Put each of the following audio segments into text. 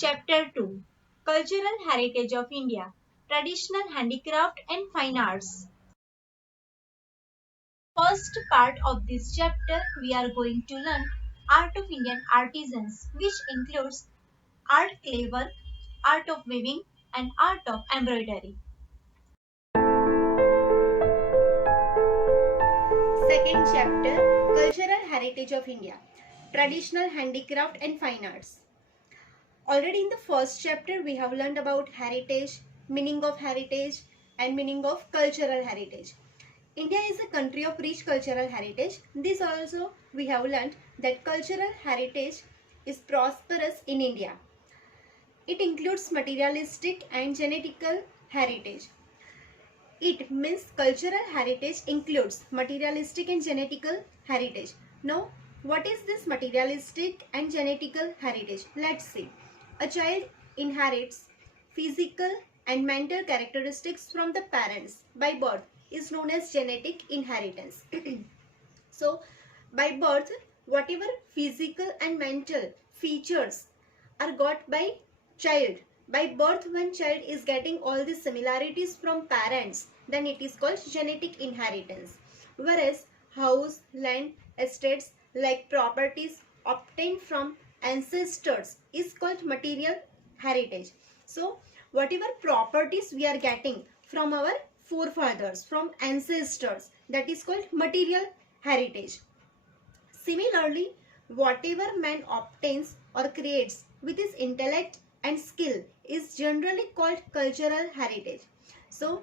Chapter 2, Cultural Heritage of India, Traditional Handicraft and Fine Arts. First part of this chapter we are going to learn Art of Indian Artisans, which includes art clay work, art of weaving and art of embroidery. Second chapter, Cultural Heritage of India, Traditional Handicraft and Fine Arts. Already in the first chapter we have learned about heritage, and meaning of cultural heritage. India is a country of rich cultural heritage. This also we have learned that cultural heritage is prosperous in India. It includes materialistic and genetical heritage. It means cultural heritage includes materialistic and genetical heritage. Now, what is this materialistic and genetical heritage? Let's see. A child inherits physical and mental characteristics from the parents by birth is known as genetic inheritance. So, by birth, whatever physical and mental features are got by child, by birth when child is getting all the similarities from parents, then it is called genetic inheritance. Whereas house, land, estates like properties obtained from ancestors is called material heritage. So, whatever properties we are getting from our forefathers, from ancestors, that is called material heritage. Similarly, whatever man obtains or creates with his intellect and skill is generally called cultural heritage. So,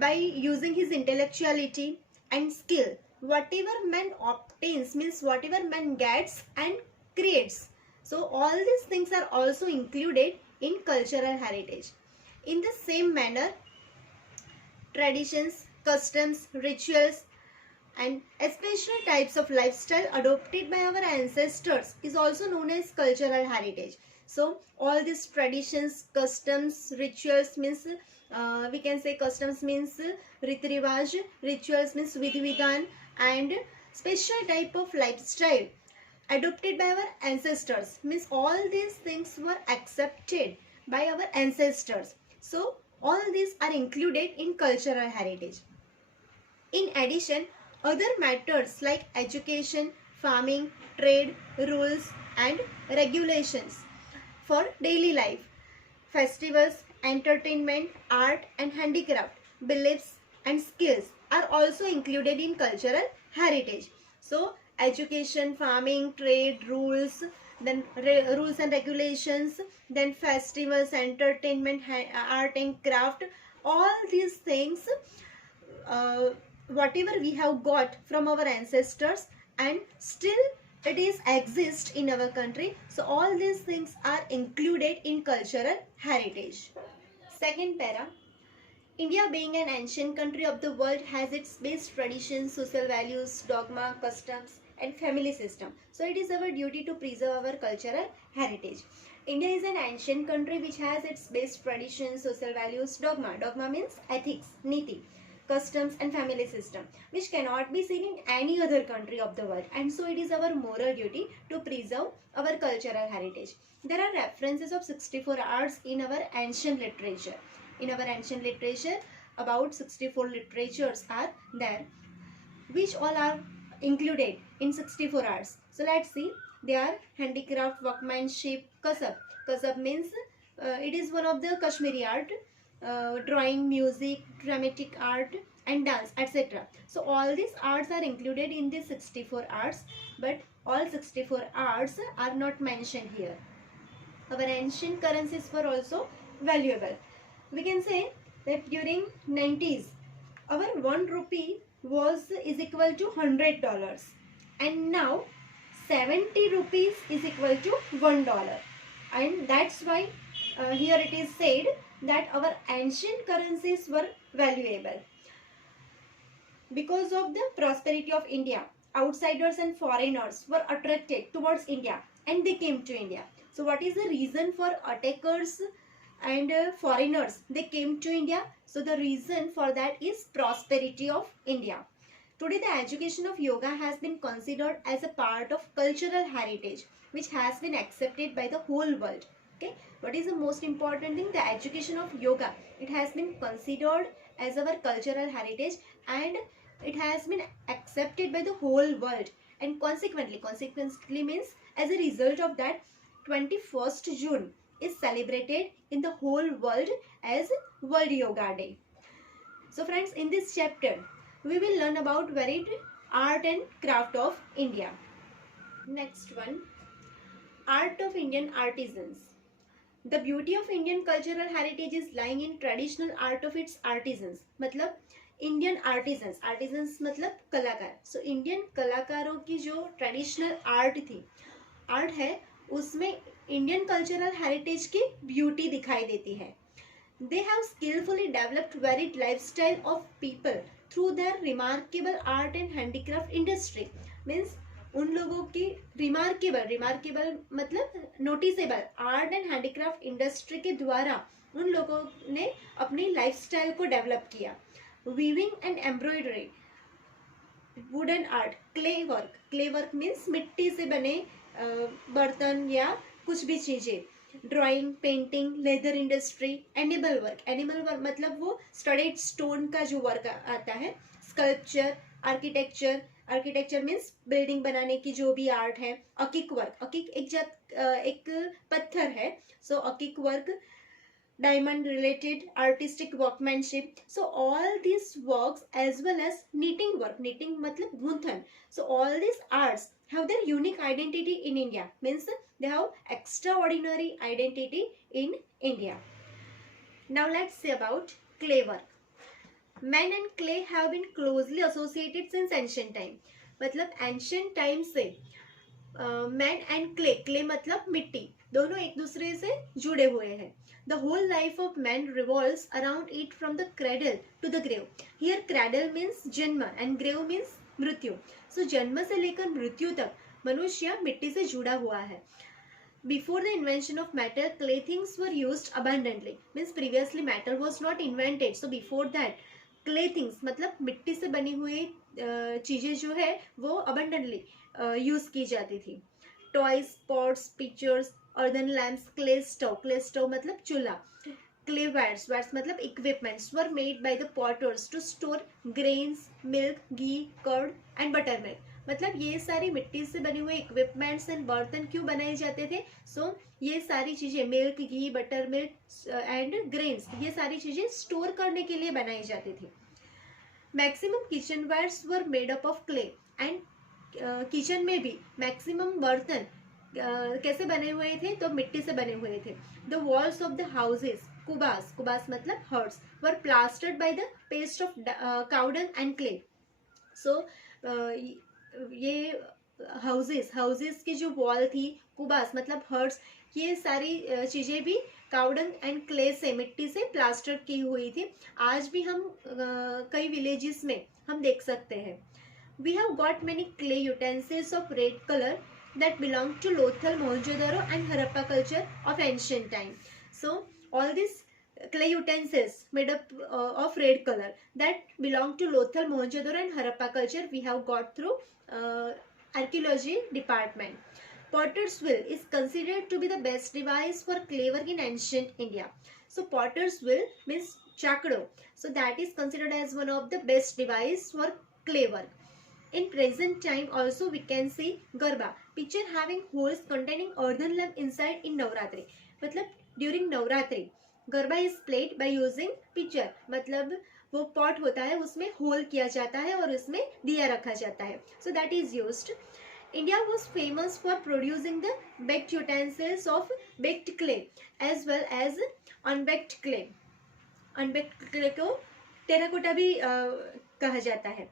by using his intellectuality and skill, whatever man obtains means whatever man gets and creates. So, all these things are also included in cultural heritage. In the same manner, traditions, customs, rituals, and special types of lifestyle adopted by our ancestors is also known as cultural heritage. So all these traditions, customs, rituals means we can say customs means riti rivaj, rituals means vidhi vidhan, and special type of lifestyle adopted by our ancestors means all these things were accepted by our ancestors. So all these are included in cultural heritage. In addition, other matters like education, farming, trade, rules and regulations for daily life, festivals, entertainment, art and handicraft, beliefs and skills are also included in cultural heritage. So, education, farming, trade, rules, then rules and regulations, then festivals, entertainment, art and craft, all these things whatever we have got from our ancestors and still it is exist in our country. So all these things are included in cultural heritage. Second para, India being an ancient country of the world has its base traditions, social values, dogma, customs and family system. So it is our duty to preserve our cultural heritage. India is an ancient country which has its base traditions, social values, dogma. Dogma means ethics, niti, customs and family system which cannot be seen in any other country of the world, and so it is our moral duty to preserve our cultural heritage. There are references of 64 arts in our ancient literature. In our ancient literature about 64 literatures are there which all are included in 64 arts. So let's see. They are handicraft, workmanship, kasab. Kasab means it is one of the Kashmiri art, drawing, music, dramatic art and dance, etc. So all these arts are included in the 64 arts, but all 64 arts are not mentioned here. Our ancient currencies were also valuable. We can say that during 90s, our 1 rupee is equal to $100, and now 70 rupees is equal to $1, and that's why here it is said that our ancient currencies were valuable. Because of the prosperity of India, outsiders and foreigners were attracted towards India and they came to India. So what is the reason for attackers and foreigners? They came to India. So the reason for that is prosperity of India. Today the education of yoga has been considered as a part of cultural heritage which has been accepted by the whole world. Okay, what is the most important thing? The education of yoga. It has been considered as our cultural heritage, and it has been accepted by the whole world. And consequently means as a result of that, 21st June is celebrated in the whole world as World Yoga Day. So friends, in this chapter, we will learn about varied art and craft of India. Next one, art of Indian artisans. The beauty of Indian cultural heritage is lying in traditional art of its artisans. मतलब Indian artisans, artisans मतलब कलाकार. So Indian कलाकारों की जो traditional art थी, art है, उसमें Indian cultural heritage की ब्यूटी दिखाई देती है. They have skillfully developed varied lifestyle of people through their remarkable art and handicraft industry. Means उन लोगों की रिमार्केबल मतलब noticeable art and handicraft industry के द्वारा उन लोगों ने अपनी लाइफस्टाइल को डेवलप किया. Weaving and embroidery, wooden art, clay work means मिट्टी से बने बर्तन या कुछ भी चीजें, drawing, painting, leather industry, animal work मतलब वो स्टडीड स्टोन का जो वर्क आता है, स्कल्पचर, आर्किटेक्चर मीन्स बिल्डिंग बनाने की जो भी आर्ट है, अकिक वर्क, अकिक एक पत्थर है, सो अकिक work, diamond related artistic workmanship. So all these works as well as knitting work, knitting matlab gundhan. So all these arts have their unique identity in India, means they have extraordinary identity in India. Now let's say about clay work. Man and clay have been closely associated since ancient time. मतलब ancient time से man and clay मतलब मिट्टी, दोनों एक दूसरे से जुड़े हुए हैं. The whole life of man revolves around it from the cradle to the grave. Here cradle means जन्म एंड ग्रेव मीन्स मृत्यु. सो जन्म से लेकर मृत्यु तक मनुष्य मिट्टी से जुड़ा हुआ है. Before the invention of metal, clay things were used abundantly. Means previously metal was not invented. So before that, clay things मतलब मिट्टी से बनी हुई चीजें जो है वो abundantly यूज की जाती थी. Toys, pots, pictures, earthen lamps, clay stove मतलब चूल्हा, क्ले वायर्स मतलब equipments were made by the potters to store grains, milk, ghee, curd and buttermilk. मतलब ये सारी मिट्टी से बने हुए इक्विपमेंट्स एंड बर्तन क्यों बनाए जाते थे? सो ये सारी चीजें milk, ghee, butter milk and grains, ये सारी चीजें स्टोर करने के लिए बनाई जाती थी. Maximum kitchen wires were made up of clay and kitchen में भी मैक्सिमम बर्तन कैसे बने हुए थे? तो मिट्टी से बने हुए थे. The walls of the houses, कुबास मतलब huts, were plastered by the paste of cowdung and clay. So ये हाउसेस की जो वॉल थी, कुबास मतलब हर्ट्स, ये सारी चीजें भी काउडंग एंड क्ले से, मिट्टी से प्लास्टर की हुई थी. आज भी हम कई विलेजेस में हम देख सकते हैं. We have got many clay utensils of red color that belong to Lothal, Mohenjo-daro and Harappa culture of ancient time. So all these clay utensils made up of red color that belong to Lothal, Mohenjo-daro and Harappa culture we have got through archaeology department. Potter's wheel is considered to be the best device for clay work in ancient India. So potter's wheel means chakdo. So that is considered as one of the best device for clay work. In present time also we can see Garba, picture having holes containing earthen lamp inside in Navratri. मतलब during Navratri garba is played by using pitcher. मतलब वो pot होता है, उसमें whole किया जाता है और उसमें दिया रखा जाता है. So that is used. India was famous for producing the baked utensils of baked clay as well as unbaked clay. Unbaked clay को टेराकोटा भी कहा जाता है.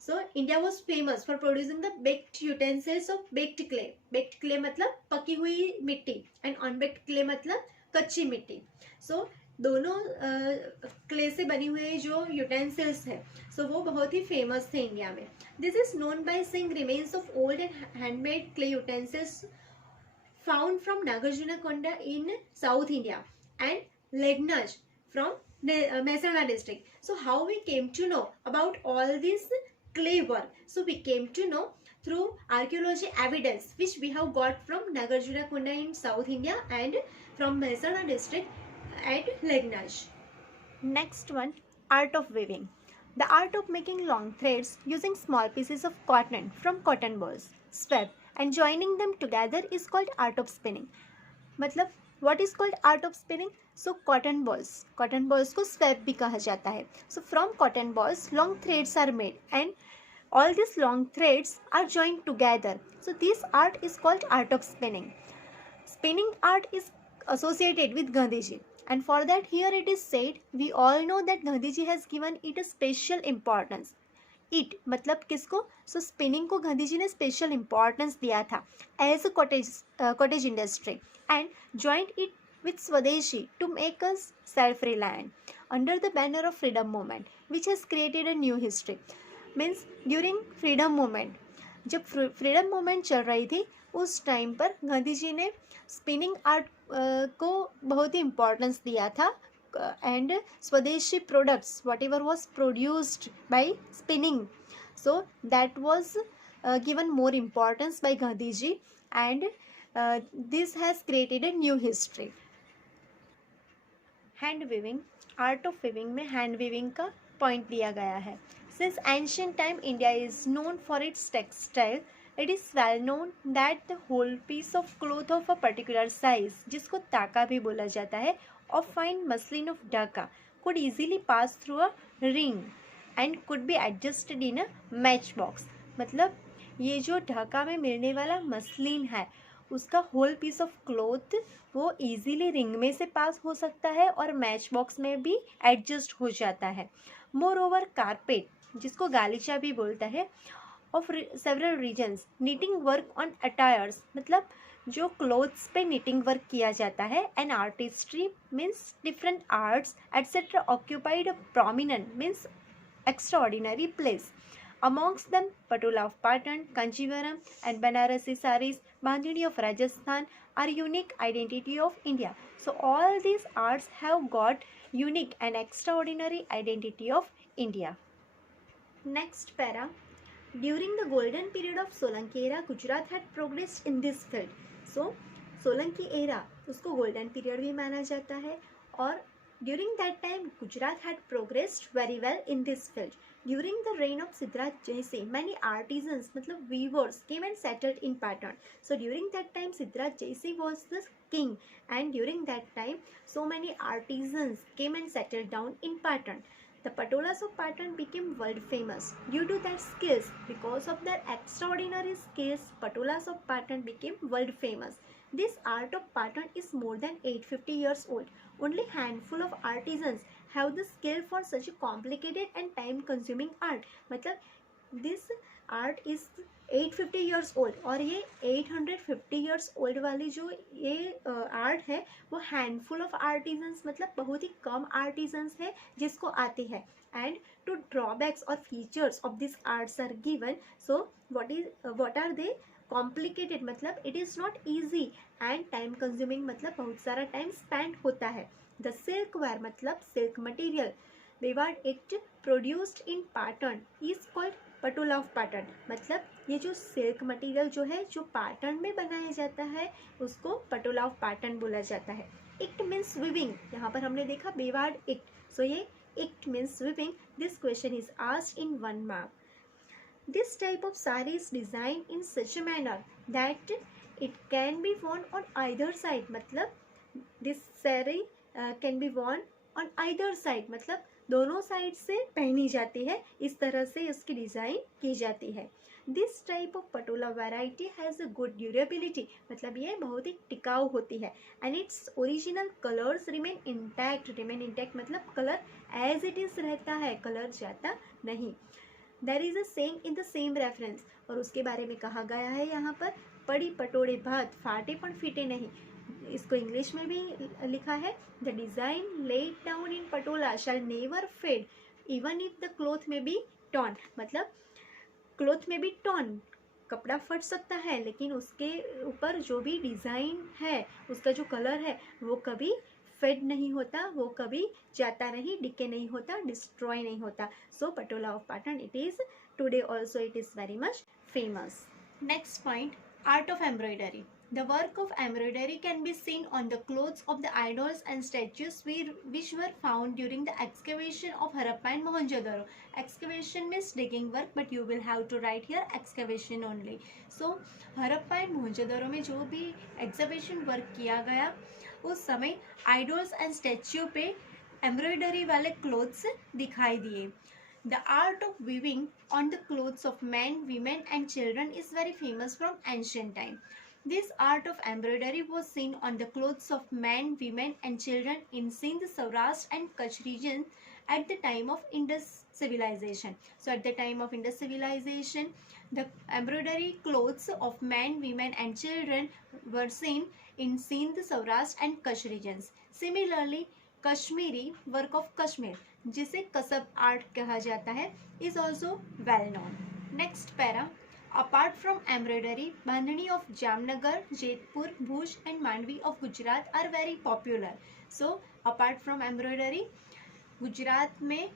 So India was famous for producing the baked utensils of baked clay. Baked clay मतलब पकी हुई मिट्टी and unbaked clay मतलब कच्ची मिट्टी. So दोनों क्ले से बनी हुई जो यूटेंसिल्स है, so वो बहुत ही फेमस थे इंडिया में. This is known by seeing remains of old and handmade clay utensils found from Nagarjunakonda in South India and Legnaj from Mehsana district. So how we came to know about all these clay work. So we came to know through archaeology evidence which we have got from Nagarjuna Kunda in South India and from Mehsana district at Legnage. Next one, art of weaving. The art of making long threads using small pieces of cotton from cotton balls, swab and joining them together is called art of spinning. मतलब what is called art of spinning? So cotton balls को swab भी कहा जाता है. So from cotton balls long threads are made and all these long threads are joined together. So this art is called art of spinning. Spinning art is associated with Gandhiji, and for that here it is said we all know that Gandhiji has given it a special importance. It मतलब किसको? So spinning को गांधी जी ने special importance दिया था as a cottage industry and joined it with Swadeshi to make us self-reliant under the banner of freedom movement which has created a new history. Means during freedom movement, जब freedom movement चल रही थी उस time पर गांधी जी ने spinning art को बहुत ही importance दिया था and Swadeshi products whatever was produced by spinning, so that was given more importance by Gandhiji and this has created a new history. Hand weaving, art of weaving में hand weaving का point दिया गया है. Since ancient time India is known for its textile, it is well known that the whole piece of cloth of a particular size, जिसको ताका भी बोला जाता है, of fine muslin of Dhaka could easily pass through a ring and could be adjusted in a match box. मतलब ये जो ढाका में मिलने वाला मसलिन है उसका होल पीस ऑफ क्लोथ वो इजीली रिंग में से पास हो सकता है और मैच बॉक्स में भी एडजस्ट हो जाता है. मोर ओवर कारपेट, जिसको गालीचा भी बोलता है, of several reasons, knitting work on attires, मतलब जो क्लोथ्स पे निटिंग वर्क किया जाता है. And artistry means different arts etcetera occupied a prominent means extraordinary place. Amongst them, Patola of Patan, Kanchivaram and Banarasi sarees, Bandhani of Rajasthan are unique identity of India. So all these arts have got unique and extraordinary identity of India. Next para. During the golden period of Solanki era, Gujarat had progressed in this field. So Solanki era उसको golden period भी माना जाता है और during that time Gujarat had progressed very well in this field. During the reign of Siddharth Jaising, many artisans मतलब weavers came and settled in Patan. So during that time Siddharth Jaising was the king and during that time so many artisans came and settled down in Patan. The Patolas of Patan became world famous due to their skills. Because of their extraordinary skills, Patolas of Patan became world famous. This art of Patan is more than 850 years old. Only handful of artisans have the skill for such a complicated and time consuming art. मतलब this art is 850 years old और ये 850 years old वाली जो ये art है वो handful of artisans मतलब बहुत ही कम आर्टिजन्स है जिसको आती है. एंड टू ड्रॉबैक्स और features of this arts are given. So what are they? Complicated मतलब it is not easy and time consuming मतलब बहुत सारा टाइम स्पेंड होता है. द सिल्क वेयर मतलब सिल्क मटीरियल विवाड it produced in Patan is called Patola of Patan. मतलब ये जो सिल्क मटीरियल जो है जो पाटन में बनाया जाता है उसको पटोला ऑफ पाटन बोला जाता है. इक्ट मीन्स विविंग, यहाँ पर हमने देखा बेवाड इक्ट. सो ये ICT means viewing. This question is asked in 1 mark. This type of saree is designed in such a manner that it can be worn on either side. मतलब this saree can be worn on either side. मतलब दोनों side से पहनी जाती है. इस तरह से इसकी डिज़ाइन की जाती है. This type of Patola variety has a good durability. मतलब ये बहुत ही टिकाऊ होती है. And its original colours remain intact मतलब कलर एज इट इज़ रहता है, कलर जाता नहीं. There is a saying in the same reference और उसके बारे में कहा गया है यहाँ पर पड़ी पटोड़े भात फाटे पण फीटे नहीं. इसको इंग्लिश में भी लिखा है the design laid down in Patola shall never fade even if the cloth may be torn. मतलब क्लोथ में भी टॉन कपड़ा फट सकता है लेकिन उसके ऊपर जो भी डिज़ाइन है उसका जो कलर है वो कभी फेड नहीं होता, वो कभी जाता नहीं, डिके नहीं होता, डिस्ट्रॉय नहीं होता. So Patola of Patan, it is today also it is very much famous. Next point, art of embroidery. The work of embroidery can be seen on the clothes of the idols and statues which were found during the excavation of Harappa and Mohenjo-daro. Excavation means digging work, but you will have to write here excavation only. So Harappa and Mohenjodaro में जो भी exhibition work किया गया उस समय idols and statue पे embroidery वाले clothes दिखाई दिए. The art of weaving on the clothes of men, women and children is very famous from ancient time. This art of embroidery was seen on the clothes of men, women and children in Sindh, Saurashtra and Kutch region at the time of Indus civilization. So at the time of Indus civilization, the embroidery clothes of men, women and children were seen in Sindh, Saurashtra and Kutch regions. Similarly, Kashmiri work of Kashmir, जिसे कसब art कहा जाता है, is also well known. Next para, apart from embroidery, bandhani of Jamnagar, Jodhpur, Bhuj and Mandvi of Gujarat are very popular. So apart from embroidery, Gujarat में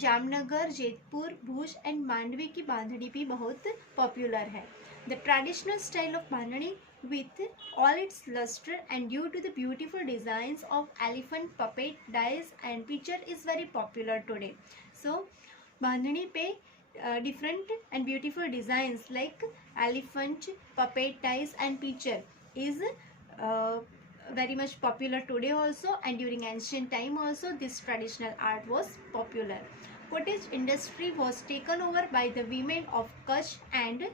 जामनगर, जोधपुर, भुज and Mandvi की बांधनी भी बहुत popular है. The traditional style of bandhani with all its luster and due to the beautiful designs of elephant puppet dies and picture is very popular today. So bandhani pe different and beautiful designs like elephant puppet dies and picture is very much popular today also, and during ancient time also this traditional art was popular. Cottage industry was taken over by the women of Kutch and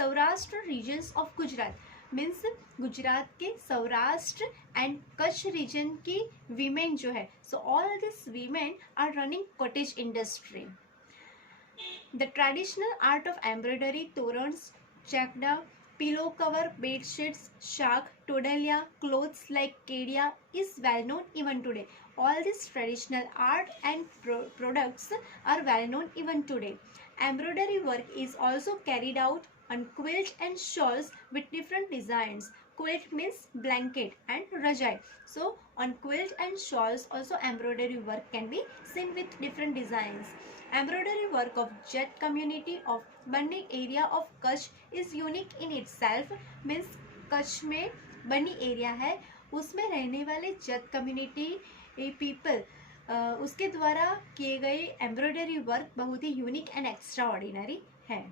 Saurashtra regions of Gujarat. Means Gujarat के Saurashtra and Kutch region की women जो है, so all this women are running cottage industry. The traditional art of embroidery, तोरण्स, चैकडा, pillow cover, bed sheets, shak, todalia, clothes like kedia is well known even today. All these traditional art and products are well known even today. Embroidery work is also carried out on quilt and shawls with different designs. Quilt means blanket and rajai. So on quilt and shawls also embroidery work can be seen with different designs. Embroidery work of Jet community of Bani area of Kutch is unique in itself. Means Kutch में बनी area है, उसमें रहने वाले जट community people उसके द्वारा किए गए एम्ब्रॉयडरी वर्क बहुत ही यूनिक एंड एक्स्ट्रा ऑर्डिनरी है.